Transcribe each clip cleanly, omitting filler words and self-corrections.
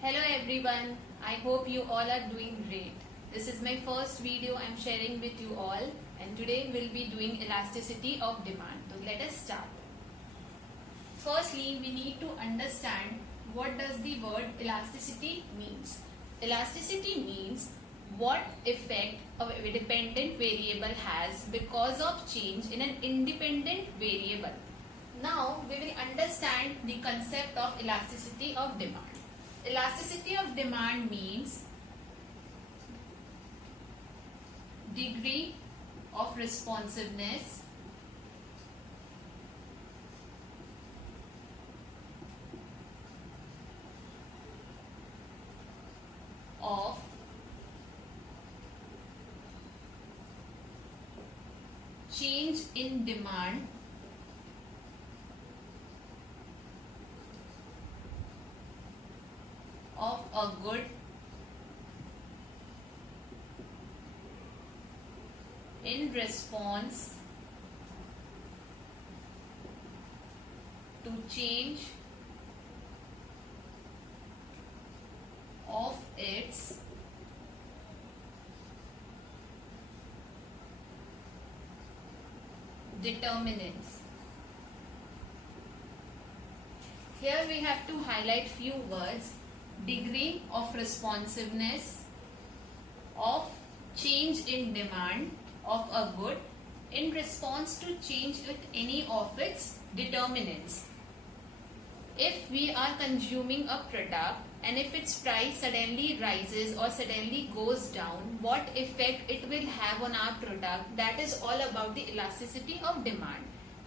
Hello everyone, I hope you all are doing great. This is my first video I'm sharing with you all, and today we'll be doing elasticity of demand. So let us start. Firstly, we need to understand what does the word elasticity means. Elasticity means what effect a dependent variable has because of change in an independent variable. Now we will understand the concept of elasticity of demand. Elasticity of demand means degree of responsiveness of change in demand of a good in response to change of its determinants. Here we have to highlight few words. Degree of responsiveness of change in demand of a good in response to change with any of its determinants. If we are consuming a product and if its price suddenly rises or suddenly goes down, what effect it will have on our product, that is all about the elasticity of demand.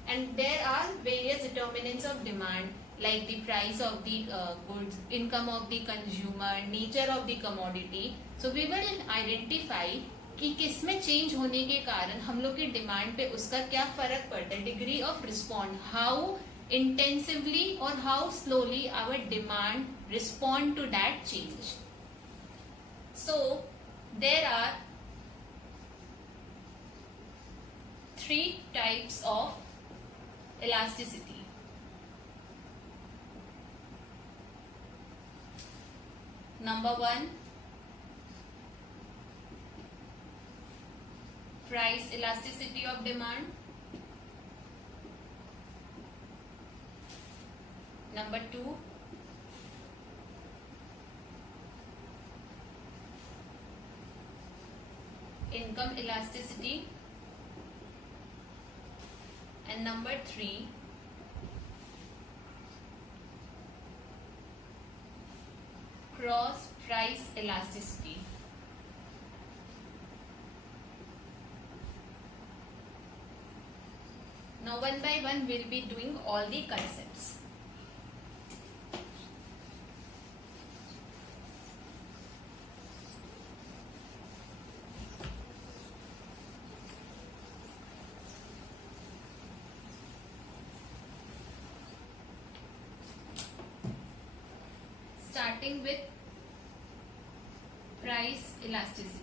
And there are various determinants of demand like the price of the goods, income of the consumer, nature of the commodity. So we will identify कि किस में चेंज होने के कारण हम लोग की डिमांड पे उसका क्या फर्क पड़ता है. Degree of respond, how intensively or how slowly our demand respond to that change. So there are three types of elasticity. Number one, price elasticity of demand. Number two, income elasticity. And number three, cross price elasticity. Now one by one we'll be doing all the concepts. Starting with price elasticity.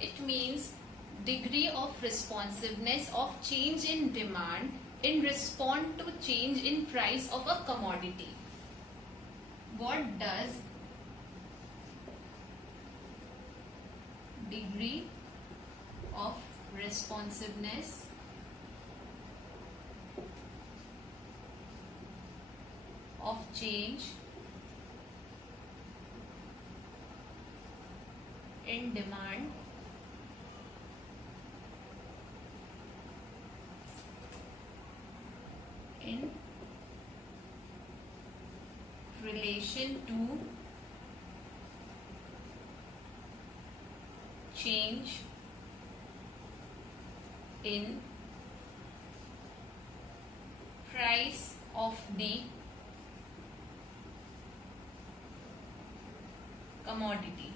It means degree of responsiveness of change in demand in response to change in price of a commodity. What does degree of responsiveness of change in demand in relation to change in price of the commodity.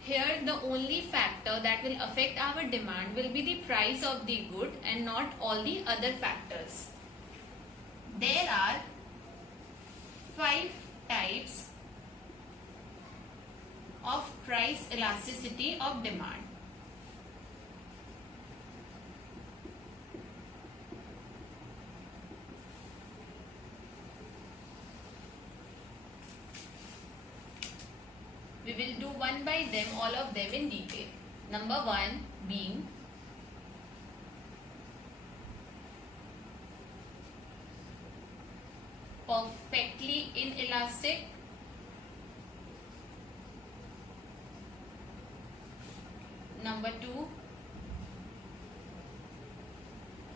Here the only factor that will affect our demand will be the price of the good and not all the other factors. There are 5 types of price elasticity of demand. We will do one by them, all of them in detail. Number one being perfectly inelastic. Number two,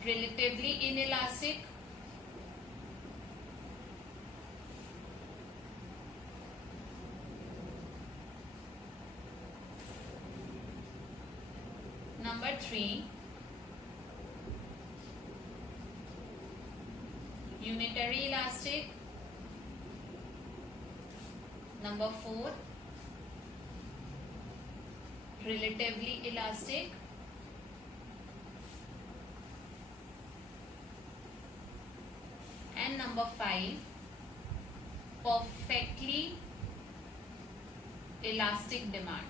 relatively inelastic. Number three, unitary elastic. Number four, relatively elastic. And number five, perfectly elastic demand.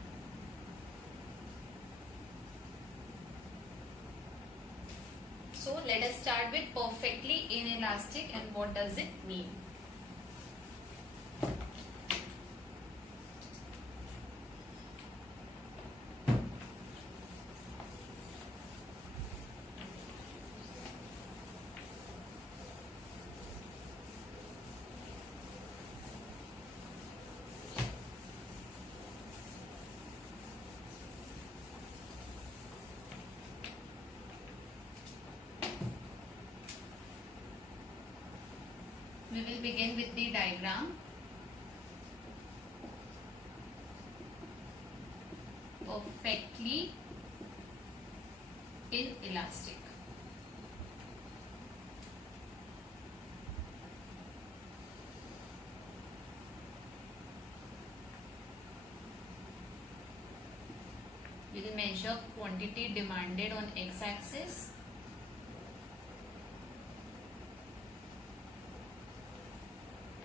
So let us start with perfectly inelastic and what does it mean? We will begin with the diagram. Perfectly inelastic. We will measure quantity demanded on x-axis.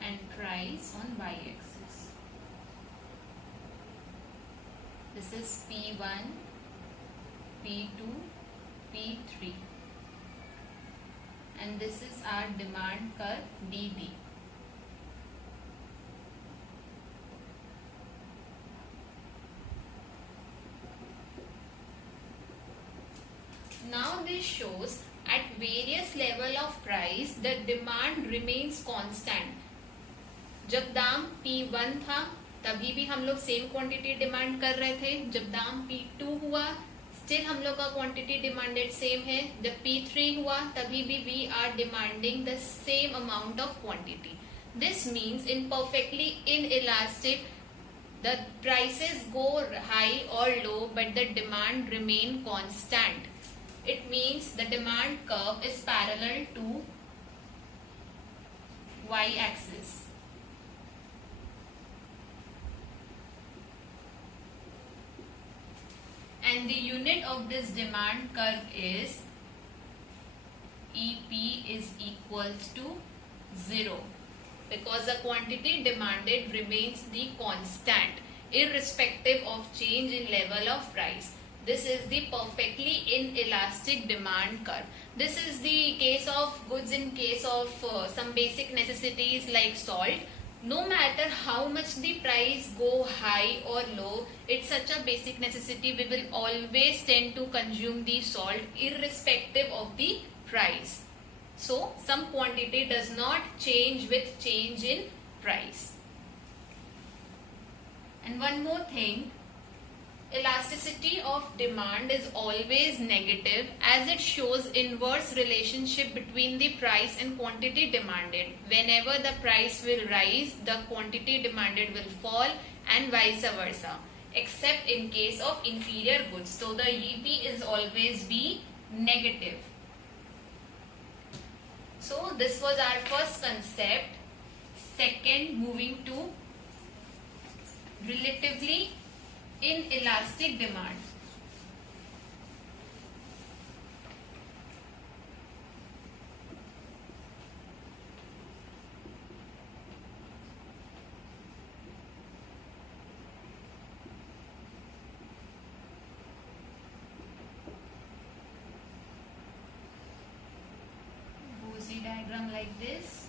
And price on y-axis. This is P1, P2, P3. And this is our demand curve DD. Now this shows at various level of price the demand remains constant. जब दाम P1 था तभी भी हम लोग same quantity demand कर रहे थे. जब दाम P2 हुआ स्टिल हम लोग का क्वांटिटी डिमांडेड सेम है. जब P3 हुआ तभी भी we are demanding the same amount of quantity. This means in perfectly inelastic the prices go high or low but the demand remain constant. It means the demand curve is parallel to y-axis. And the unit of this demand curve is EP is equals to 0 because the quantity demanded remains the constant irrespective of change in level of price. This is the perfectly inelastic demand curve. This is the case of goods in case of some basic necessities like salt. No matter how much the price go high or low, it's such a basic necessity. We will always tend to consume the salt irrespective of the price. So some quantity does not change with change in price. And one more thing, elasticity of demand is always negative as it shows inverse relationship between the price and quantity demanded. Whenever the price will rise, the quantity demanded will fall and vice versa, except in case of inferior goods. So the EP is always be negative. So this was our first concept. Second, moving to relatively inelastic demand. like this.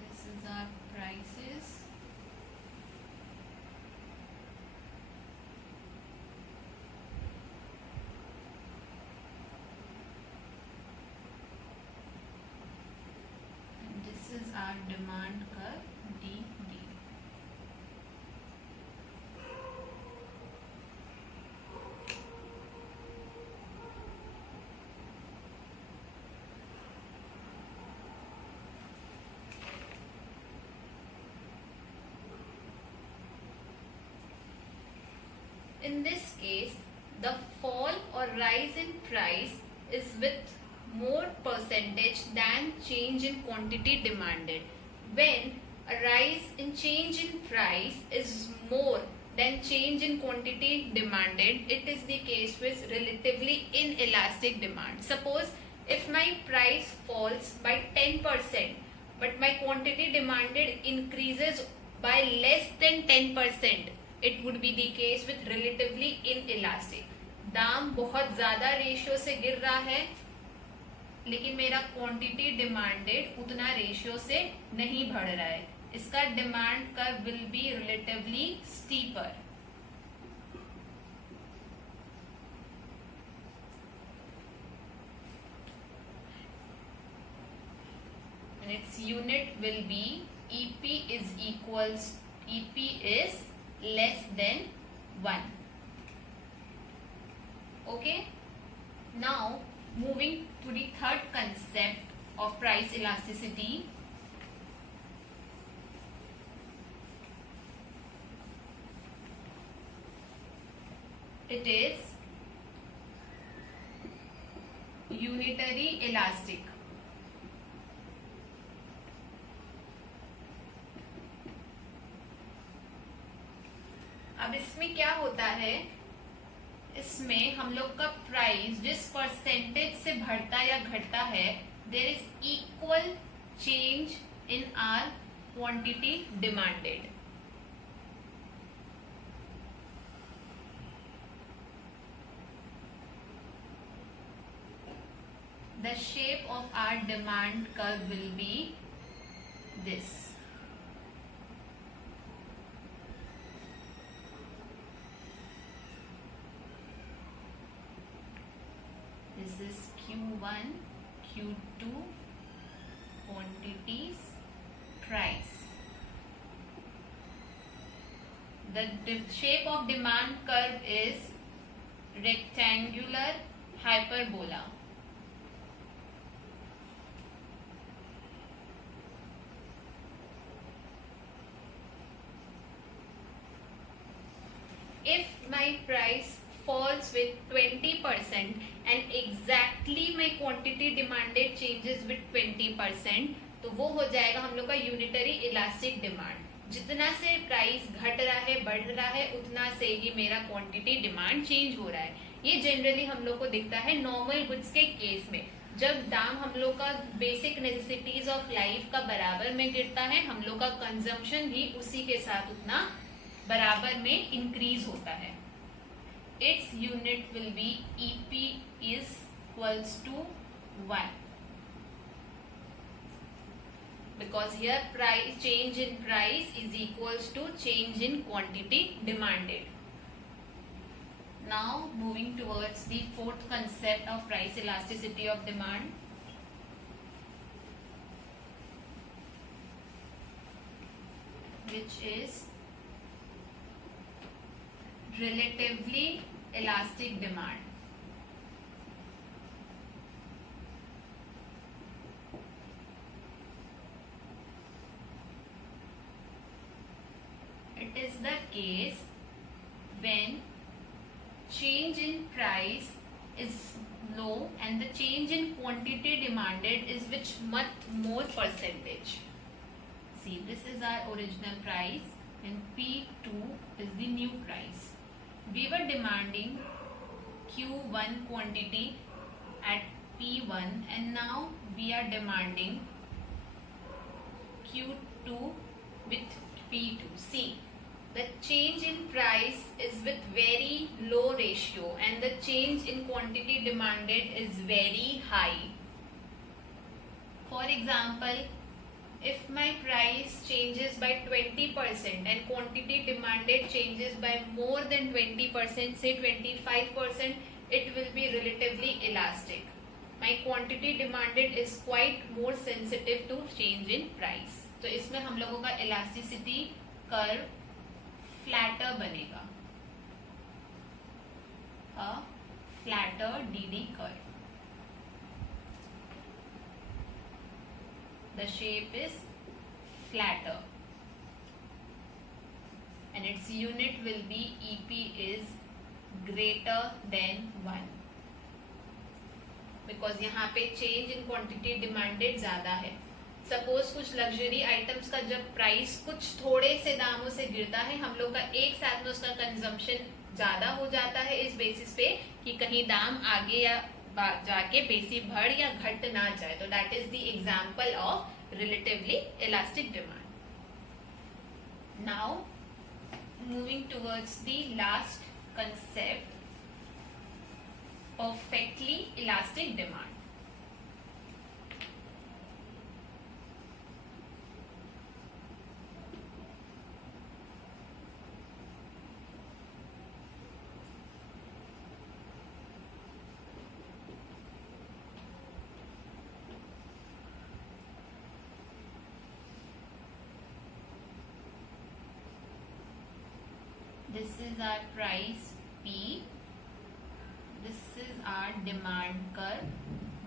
This is our prices. And this is our demand curve, DD. In this case, the fall or rise in price is with more percentage than change in quantity demanded. When a rise in change in price is more than change in quantity demanded, it is the case with relatively inelastic demand. Suppose if my price falls by 10%, but my quantity demanded increases by less than 10%, it would be the case with relatively inelastic. दाम बहुत ज्यादा रेशियो से गिर रहा है, लेकिन मेरा quantity demanded उतना रेशियो से नहीं बढ़ रहा है. इसका demand curve will be relatively steeper. And its unit will be EP is less than 1. Okay. Now moving to the third concept of price elasticity. It is unitary elastic. अब इसमें क्या होता है, इसमें हम लोग का प्राइस जिस परसेंटेज से बढ़ता या घटता है, there is equal change in our quantity demanded. The shape of our demand curve will be this. This is Q1, Q2, quantities, price. The shape of demand curve is rectangular hyperbola. If my price falls with 20% and exactly my quantity demanded changes with 20%, तो वो हो जाएगा हम लोग का unitary elastic demand. जितना से प्राइस घट रहा है बढ़ रहा है उतना से ही मेरा क्वांटिटी डिमांड चेंज हो रहा है. ये जनरली हम लोग को दिखता है नॉर्मल गुड्स के केस में. जब दाम हम लोग का बेसिक नेसेसिटीज ऑफ लाइफ का बराबर में गिरता है, हम लोग का कंजम्पशन भी उसी के साथ उतना बराबर में इंक्रीज होता है. Its unit will be EP is equals to 1. Because here price change in price is equals to change in quantity demanded. Now moving towards the fourth concept of price elasticity of demand. Which is relatively elastic demand. It is the case when change in price is low and the change in quantity demanded is which much more percentage. See, this is our original price and P2 is the new price. We were demanding Q1 quantity at P1 and now we are demanding Q2 with P2. See, the change in price is with very low ratio and the change in quantity demanded is very high. For example, if my price changes by 20% and quantity demanded changes by more than 20%, say 25%, it will be relatively elastic. My quantity demanded is quite more sensitive to change in price. तो इसमें हम लोगों का elasticity curve flatter बनेगा, a flatter DD curve. The shape is flatter and its unit will be EP is greater than 1 because यहाँ पे change in quantity demanded ज़्यादा है. सपोज कुछ लग्जरी आइटम्स का जब प्राइस कुछ थोड़े से दामों से गिरता है, हम लोग का एक साथ में उसका कंजम्पशन ज़्यादा हो जाता है इस बेसिस पे कि कहीं दाम आगे या जाके बेसी बढ़ या घट ना जाए. तो that is the example of relatively elastic demand. Now moving towards the last concept, perfectly elastic demand. This is our price P. This is our demand curve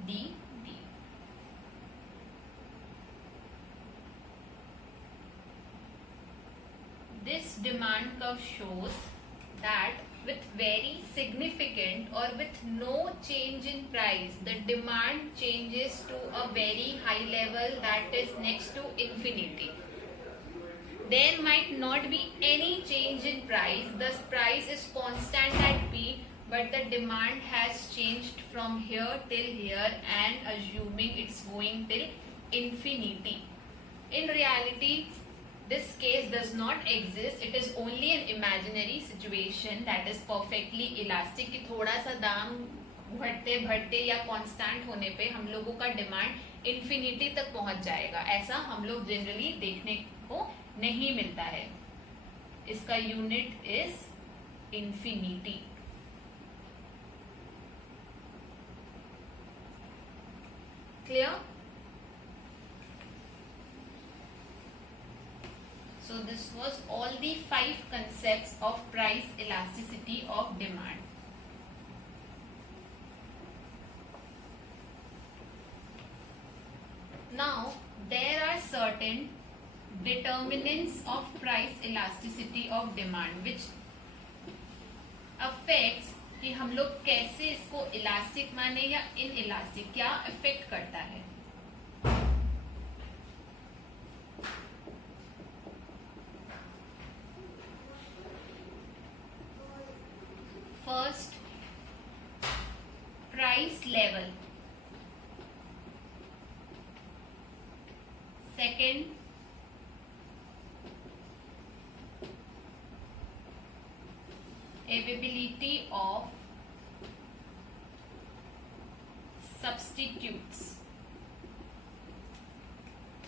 D. This demand curve shows that with very significant or with no change in price, the demand changes to a very high level that is next to infinity. There might not be any change in price. The price is constant at P, but the demand has changed from here till here and assuming it's going till infinity. In reality, this case does not exist. It is only an imaginary situation that is perfectly elastic कि थोड़ा सा दाम बढ़ते बढ़ते या कांस्टेंट होने पे हम लोगों का डिमांड इन्फिनिटी तक पहुंच जाएगा. ऐसा हम लोग जनरली देखने को नहीं मिलता है. इसका unit is infinity. Clear? So this was all the 5 concepts of price elasticity of demand. Now there are certain determinants of price elasticity of demand which affects कि हम लोग कैसे इसको इलास्टिक माने या इन इलास्टिक, क्या इफेक्ट करता है. First, price level. Second, availability of substitutes.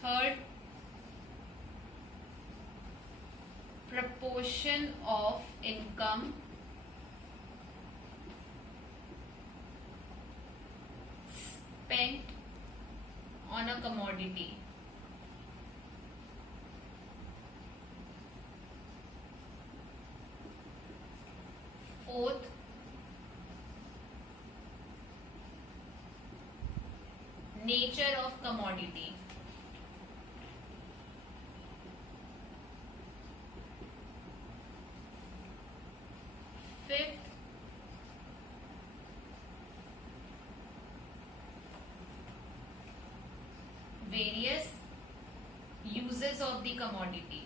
Third, proportion of income spent on a commodity. Fourth, nature of commodity. Fifth, various uses of the commodity.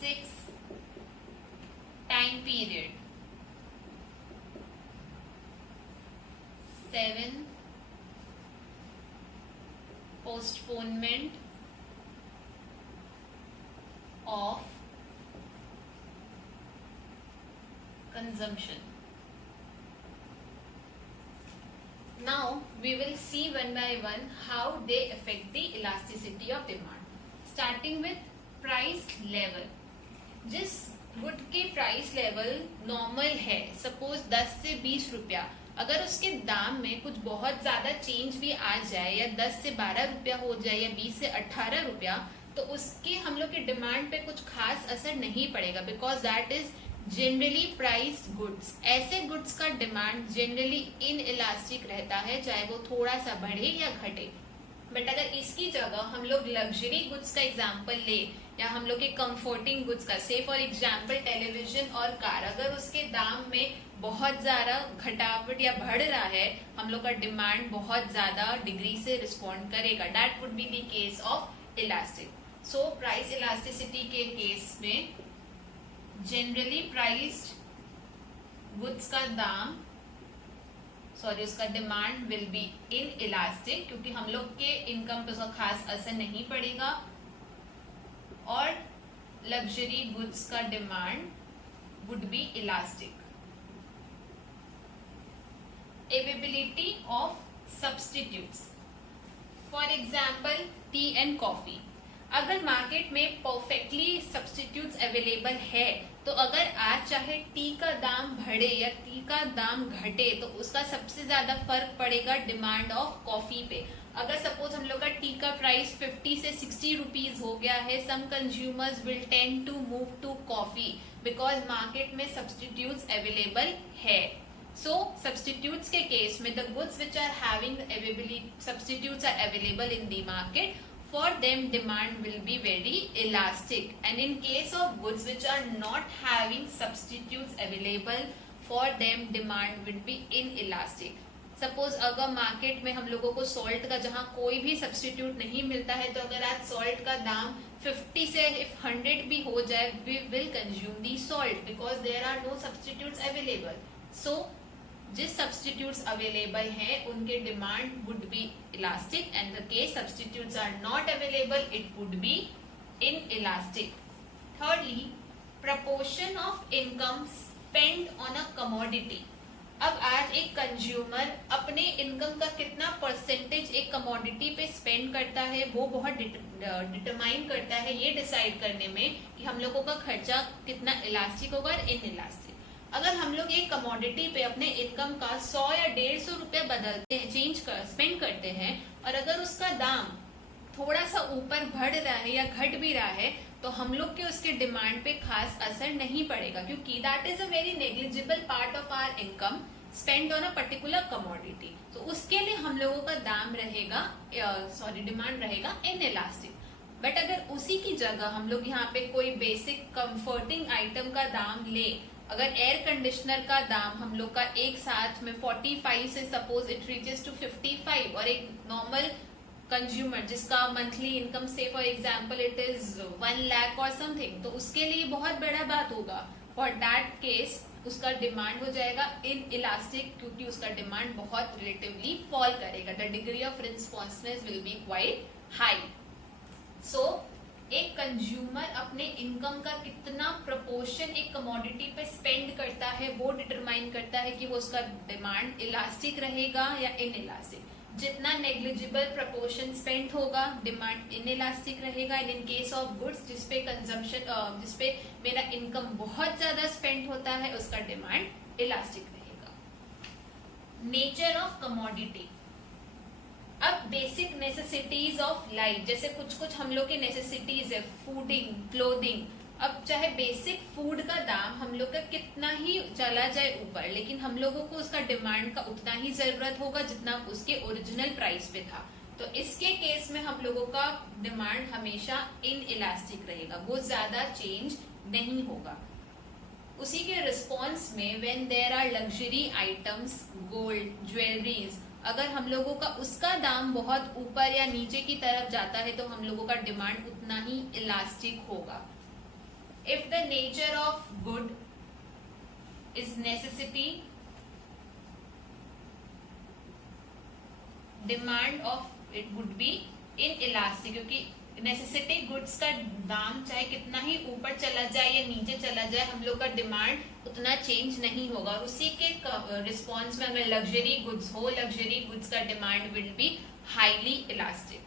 Six, time period. 7 postponement of consumption. Now we will see one by one how they affect the elasticity of demand. Starting with price level. जिस गुड के price level normal है, सपोज 10 से 20 रुपया, अगर उसके दाम में कुछ बहुत ज्यादा चेंज भी आ जाए या 10 से 12 रुपया हो जाए या 20 से 18 रुपया, तो उसके हम लोग के डिमांड पे कुछ खास असर नहीं पड़ेगा, because that is generally priced goods. ऐसे गुड्स का डिमांड जनरली इन इलास्टिक रहता है, चाहे वो थोड़ा सा बढ़े या घटे. बट अगर इसकी जगह हम लोग लग्जरी गुड्स का एग्जांपल ले या हम लोग के कंफर्टिंग गुड्स का, से फॉर एग्जांपल टेलीविजन और कार, अगर उसके दाम में बहुत ज्यादा घटावट या बढ़ रहा है, हम लोग का डिमांड बहुत ज्यादा डिग्री से रिस्पॉन्ड करेगा. That would be the case of elastic. So price elasticity के केस में जनरली प्राइस्ड गुड्स का दाम उसका demand will B inelastic, क्योंकि हम लोग के इनकम पे उसका खास असर नहीं पड़ेगा. और लग्जरी गुड्स का demand would be elastic. Availability of substitutes. For example T and coffee. अगर मार्केट में परफेक्टली सब्स्टिट्यूट्स अवेलेबल है, तो अगर आज चाहे टी का दाम बढ़े या टी का दाम घटे, तो उसका सबसे ज्यादा फर्क पड़ेगा डिमांड ऑफ कॉफी पे. अगर सपोज हम लोग का टी का प्राइस 50 से 60 रुपीज हो गया है, some consumers will tend to move to coffee because market में सब्स्टिट्यूट्स अवेलेबल है. So substitutes के केस में the goods which are having availability substitutes are available in the market, for them demand will be very elastic. And in case of goods which are not having substitutes available, for them demand will be inelastic. Suppose अगर मार्केट में हम लोगों को सॉल्ट का जहाँ कोई भी सब्स्टिट्यूट नहीं मिलता है, तो अगर आज सॉल्ट का दाम 50 से 100 भी हो जाए, we will consume the salt because there are no substitutes available. So जिस सब्स्टिट्यूट्स अवेलेबल हैं उनके demand would be elastic, and the case substitutes are not available it would be inelastic. Thirdly, proportion of income spend on a commodity. अब आज एक consumer अपने इनकम का कितना परसेंटेज एक कमोडिटी पे स्पेंड करता है, वो बहुत डिटरमाइन करता है ये डिसाइड करने में कि हम लोगों का खर्चा कितना इलास्टिक होगा और इन इलास्टिक. अगर हम लोग एक कमोडिटी पे अपने इनकम का 100 या 150 रुपए बदलते हैं, स्पेंड करते हैं, और अगर उसका दाम थोड़ा सा ऊपर बढ़ रहा है या घट भी रहा है, तो हम लोग के उसके डिमांड पे खास असर नहीं पड़ेगा, क्योंकि that is a very negligible part of our income spend on a particular commodity. तो उसके लिए हम लोगों का दाम रहेगा डिमांड रहेगा इन इलास्टिक. बट अगर उसी की जगह हम लोग यहाँ पे कोई बेसिक कंफर्टिंग आइटम का दाम ले, अगर एयर कंडीशनर का दाम हम लोग का एक साथ में 45 से सपोज इट रीचेस टू 55, और एक नॉर्मल कंज्यूमर जिसका मंथली इनकम से for example it is 1 lakh और समथिंग, तो उसके लिए बहुत बड़ा बात होगा. फॉर दैट केस उसका डिमांड हो जाएगा इन इलास्टिक, क्योंकि उसका डिमांड बहुत रिलेटिवली फॉल करेगा. The degree of responsiveness will be quite high. So एक कंज्यूमर अपने इनकम का कितना प्रपोर्शन एक कमोडिटी पे स्पेंड करता है, वो डिटरमाइन करता है कि वो उसका डिमांड इलास्टिक रहेगा या इन इलास्टिक. जितना नेग्लिजिबल प्रपोर्शन स्पेंड होगा, डिमांड इन इलास्टिक रहेगा. And in case of goods जिसपे जिसपे मेरा इनकम बहुत ज्यादा स्पेंड होता है, उसका डिमांड इलास्टिक रहेगा. Nature of commodity. अब बेसिक नेसेसिटीज ऑफ लाइफ, जैसे कुछ हम लोग की नेसेसिटीज है, फूडिंग, क्लोथिंग. अब चाहे बेसिक फूड का दाम हम लोग का कितना ही चला जाए ऊपर, लेकिन हम लोगों को उसका डिमांड का उतना ही जरूरत होगा जितना उसके ओरिजिनल प्राइस पे था. तो इसके केस में हम लोगों का डिमांड हमेशा इन इलास्टिक रहेगा, वो ज्यादा चेंज नहीं होगा. उसी के रिस्पॉन्स में when there are luxury items, gold, jewelleries, अगर हम लोगों का उसका दाम बहुत ऊपर या नीचे की तरफ जाता है, तो हम लोगों का डिमांड उतना ही इलास्टिक होगा. If the nature of good is necessity, demand of it would be inelastic, क्योंकि नेसेसिटी गुड्स का दाम चाहे कितना ही ऊपर चला जाए या नीचे चला जाए, हम लोग का डिमांड उतना चेंज नहीं होगा। और उसी के रिस्पॉन्स में अगर लग्जरी गुड्स हो, लग्जरी गुड्स का demand will be highly elastic.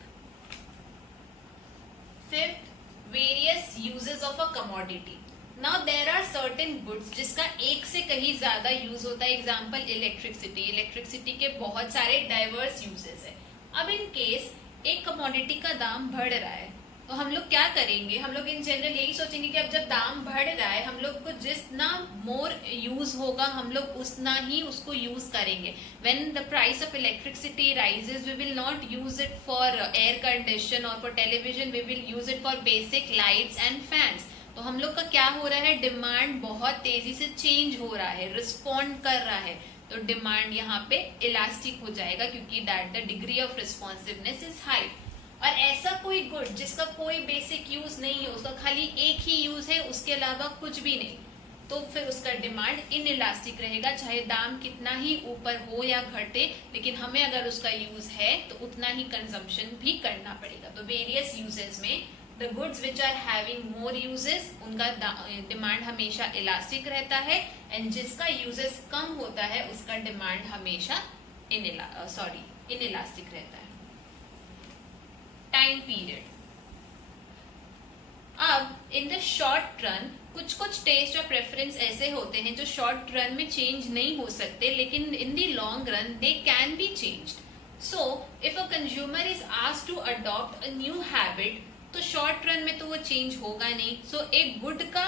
Fifth, various uses of a commodity. Now there are certain goods जिसका एक से कहीं ज्यादा यूज होता है। एग्जाम्पल इलेक्ट्रिसिटी, इलेक्ट्रिसिटी के बहुत सारे डाइवर्स यूजेस है। अब इन केस एक कमोडिटी का दाम बढ़ रहा है तो हम लोग क्या करेंगे, हम लोग इन जनरल यही सोचेंगे कि अब जब दाम बढ़ रहा है हम लोग को जितना मोर यूज होगा हम लोग उतना ही उसको यूज करेंगे। When the price of electricity rises we will not use it for air condition और for television, we will use it for basic lights and fans. तो हम लोग का क्या हो रहा है, डिमांड बहुत तेजी से चेंज हो रहा है, रिस्पॉन्ड कर रहा है, तो डिमांड यहाँ पे इलास्टिक हो जाएगा क्योंकि that the degree of responsiveness is high. और ऐसा कोई गुड जिसका कोई बेसिक यूज नहीं है, उसका खाली एक ही यूज है, उसके अलावा कुछ भी नहीं, तो फिर उसका डिमांड इन इलास्टिक रहेगा, चाहे दाम कितना ही ऊपर हो या घटे, लेकिन हमें अगर उसका यूज है तो उतना ही कंजम्पशन भी करना पड़ेगा। तो वेरियस यूजेस में the goods which are having more uses उनका डिमांड हमेशा इलास्टिक रहता है, एंड जिसका यूजेस कम होता है उसका डिमांड हमेशा इनइलास्टिक रहता है। Time period. अब इन द शॉर्ट रन कुछ टेस्ट और प्रेफरेंस ऐसे होते हैं जो शॉर्ट रन में चेंज नहीं हो सकते, लेकिन in the long run they can be changed. So if a consumer is asked to adopt a new habit, तो शॉर्ट रन में तो वो चेंज होगा नहीं। सो एक गुड का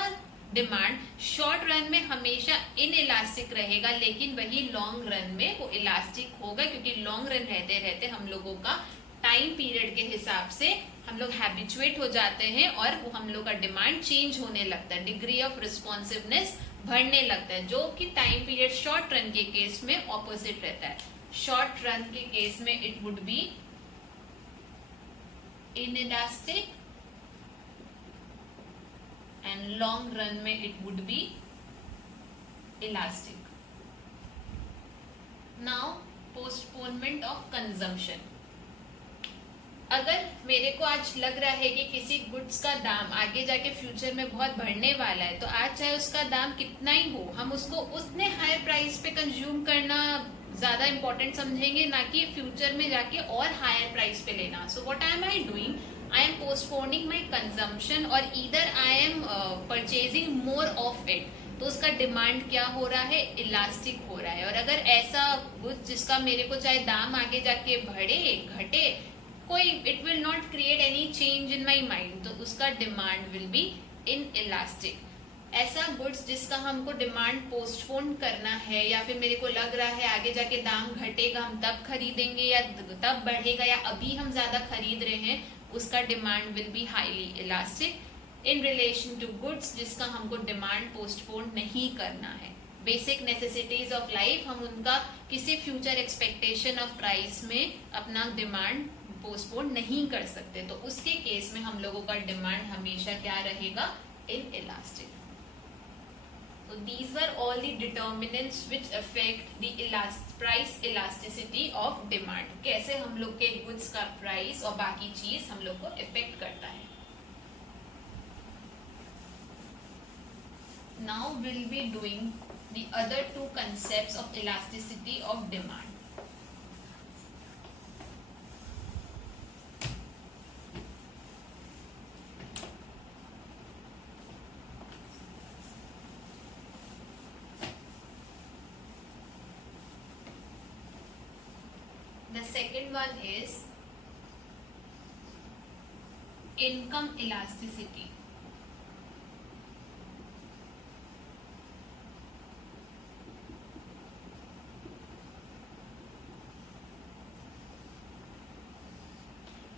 डिमांड शॉर्ट रन में हमेशा इन इलास्टिक रहेगा, लेकिन वही लॉन्ग रन में वो इलास्टिक होगा, क्योंकि लॉन्ग रन रहते रहते हम लोगों का टाइम पीरियड के हिसाब से हम लोग हैबिचुएट हो जाते हैं और वो हम लोग का डिमांड चेंज होने लगता है, डिग्री ऑफ रिस्पॉन्सिवनेस बढ़ने लगता है, जो कि टाइम पीरियड शॉर्ट रन के केस में ऑपोजिट रहता है। शॉर्ट रन के केस में it would B inelastic and long run में it would be elastic. Now postponement of consumption. अगर मेरे को आज लग रहा है कि किसी गुड्स का दाम आगे जाके फ्यूचर में बहुत बढ़ने वाला है, तो आज चाहे उसका दाम कितना ही हो, हम उसको उतने हाई प्राइस पे कंज्यूम करना ज्यादा इंपॉर्टेंट समझेंगे, ना कि फ्यूचर में जाके और हायर प्राइस पे लेना। So what am I doing, I am postponing my consumption और either I am purchasing more of it. तो उसका डिमांड क्या हो रहा है, इलास्टिक हो रहा है। और अगर ऐसा गुड्स जिसका मेरे को चाहे दाम आगे जाके बढ़े घटे, कोई it will not create any change in my mind, तो उसका demand will be in elastic. ऐसा गुड्स जिसका हमको डिमांड पोस्टपोन करना है, या फिर मेरे को लग रहा है आगे जाके दाम घटेगा हम तब खरीदेंगे या तब बढ़ेगा, या अभी हम ज्यादा खरीद रहे हैं, उसका demand will be highly elastic in relation to goods जिसका हमको डिमांड पोस्टपोन नहीं करना है। बेसिक नेसेसिटीज ऑफ लाइफ हम उनका किसी फ्यूचर एक्सपेक्टेशन ऑफ प्राइस में अपना डिमांड पोस्टपोन नहीं कर सकते, तो उसके केस में हम लोगों का डिमांड हमेशा क्या रहेगा, in elastic. So these were all the determinants which affect the price elasticity of demand. कैसे हम लोग के गुड्स का प्राइस और बाकी चीज हम लोग को इफेक्ट करता है। Now we'll be doing the other two concepts of elasticity of demand. The second one is income elasticity.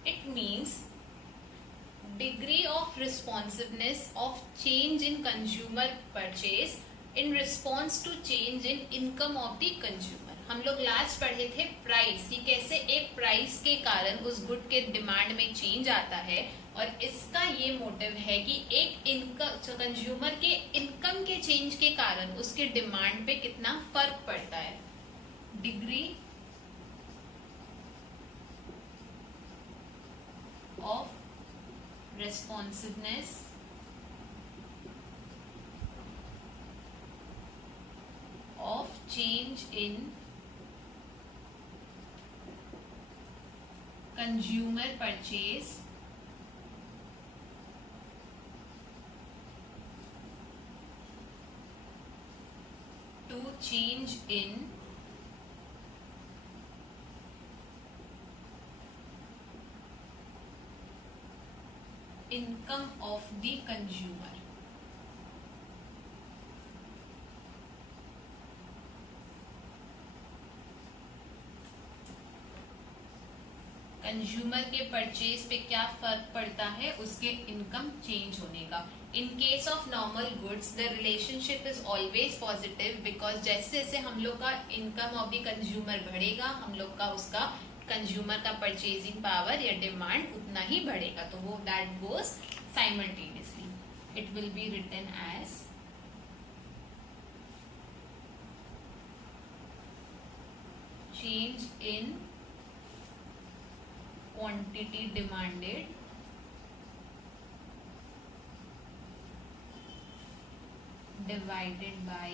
It means degree of responsiveness of change in consumer purchase in response to change in income of the consumer. हम लोग लास्ट पढ़े थे प्राइस, कि कैसे एक प्राइस के कारण उस गुड के डिमांड में चेंज आता है, और इसका ये मोटिव है कि एक इनकम कंज्यूमर के इनकम के चेंज के कारण उसके डिमांड पे कितना फर्क पड़ता है। Degree of responsiveness of change in consumer purchase to change in income of the consumer. Consumer के परचेज पे क्या फर्क पड़ता है, उसके इनकम चेंज होने का. इन case of normal goods the relationship is always positive because जैसे जैसे हम लोग का इनकम ऑफ द कंज्यूमर बढ़ेगा, हम लोग का उसका कंज्यूमर का परचेजिंग पावर या डिमांड उतना ही बढ़ेगा. तो वो that goes simultaneously. It will be written as change in quantity demanded divided by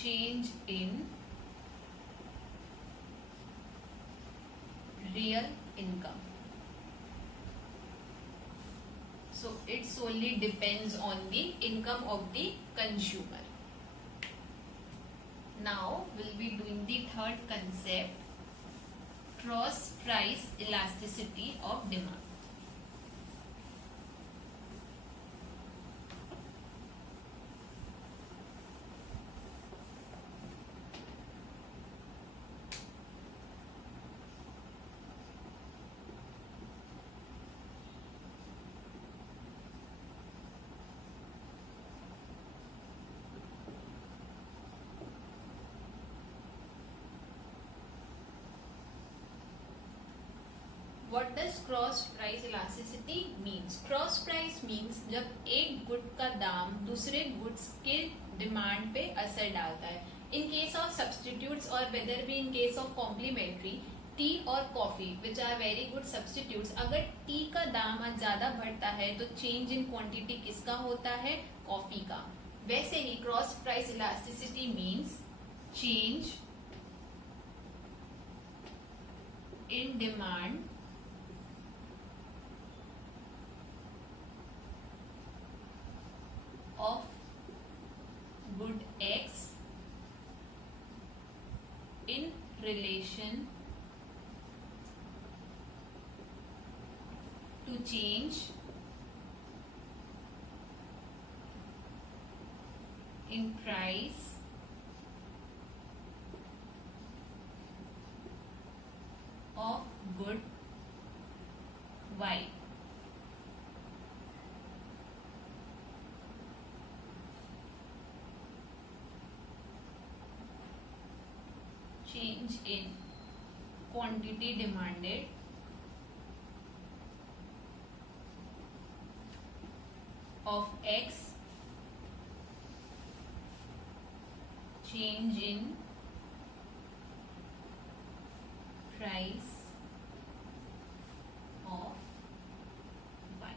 change in real income. So it solely depends on the income of the consumer. Now we'll be doing the third concept, cross price elasticity of demand. What does cross price elasticity means? Cross price means जब एक गुड का दाम दूसरे गुड्स के डिमांड पे असर डालता है. इन केस ऑफ सब्सटीट्यूट्स और वेदर भी in case of complementary, tea और coffee which are very good substitutes, अगर टी का दाम आज ज्यादा बढ़ता है तो चेंज इन क्वांटिटी किसका होता है, कॉफी का. वैसे ही cross price elasticity means change in demand of good X in relation to change in price of good Y. Change in quantity demanded of X, change in price of Y.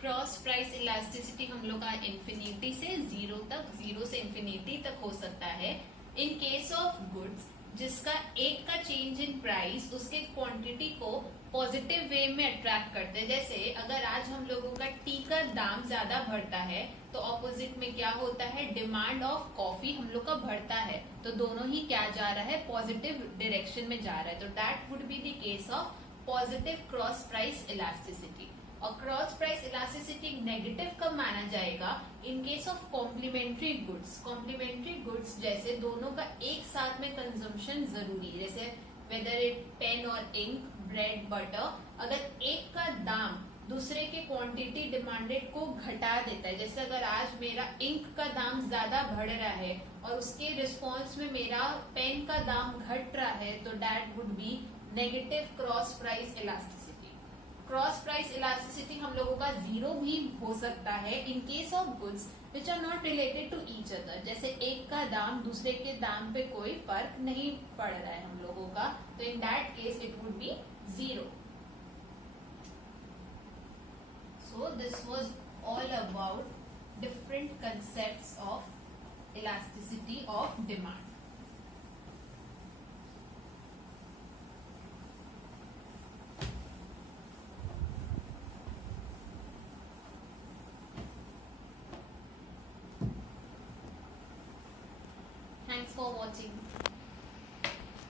Cross price elasticity हम लोग का इन्फिनिटी से जीरो तक, जीरो से इन्फिनिटी तक हो सकता है. इन केस ऑफ गुड्स जिसका एक का चेंज इन प्राइस उसके क्वांटिटी को पॉजिटिव वे में अट्रैक्ट करते हैं. जैसे अगर आज हम लोगों का टी का दाम ज्यादा बढ़ता है तो ऑपोजिट में क्या होता है, डिमांड ऑफ कॉफी हम लोग का बढ़ता है. तो दोनों ही क्या जा रहा है, पॉजिटिव डायरेक्शन में जा रहा है. तो that would be the case of positive cross price elasticity. और क्रॉस प्राइस इलास्टिसिटी नेगेटिव कब माना जाएगा, in case of complementary goods. Complementary goods जैसे दोनों का एक साथ में कंजम्पशन जरूरी है, जैसे वेदर इट पेन और इंक, ब्रेड, बटर. अगर एक का दाम दूसरे के क्वांटिटी डिमांडेड को घटा देता है, जैसे अगर आज मेरा इंक का दाम ज्यादा बढ़ रहा है और उसके रिस्पॉन्स में मेरा पेन का दाम घट रहा है, तो that would be negative cross price elasticity. Cross price elasticity हम लोगों का जीरो भी हो सकता है in case of goods which are not related to each other. जैसे एक का दाम दूसरे के दाम पे कोई फर्क नहीं पड़ रहा है हम लोगों का, तो in that case it would B zero. So this was all about different concepts of elasticity of demand. Thanks for watching.